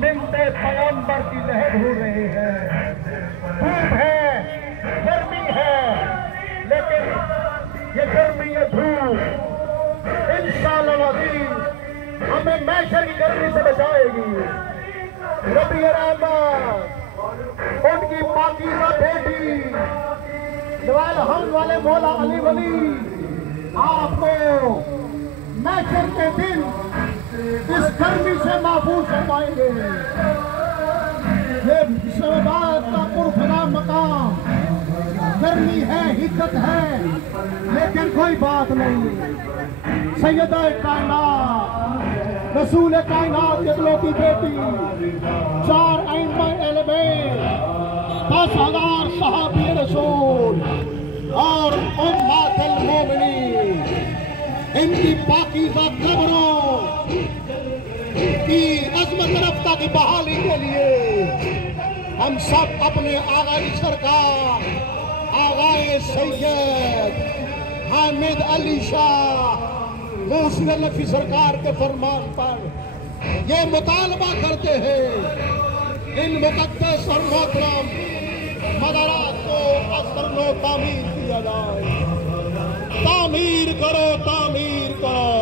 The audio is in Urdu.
ملتے پیغمبر کی لہر ہو رہی ہے. دھوپ ہے، گرمی ہے، لیکن یہ گرمی یہ دھوپ انشاءاللہ العظیم ہمیں محشر کی گرمی سے بچائے گی. ربی رحمت ان کی پاکیزہ بیٹی لوائے الحمد والے مولا علی ولی آپ کو محشر کے دن اس گرمی سے محفوظ فرمائیں گے. یہ اسلام آباد کا پرفنا مقام گرمی ہے، حدت ہے، لیکن کوئی بات نہیں. سیدہ کائنات رسول کائنات کے اکلوتی بیٹی، 4 ائمہ اہل بیت، 10,000 صحابی رسول اور امہات المومنین، ان کی پاکیزہ قبروں کی عظمت رفتہ کی بحالی کے لیے ہم سب اپنے آغائی سرکار آغائے سید حامد علی شاہ موصل نفی سرکار کے فرمان پر یہ مطالبہ کرتے ہیں ان مقدس اور محترم مزارات کو اثر و تعمیر کیا جائے. تعمیر کرو، تعمیر کرو.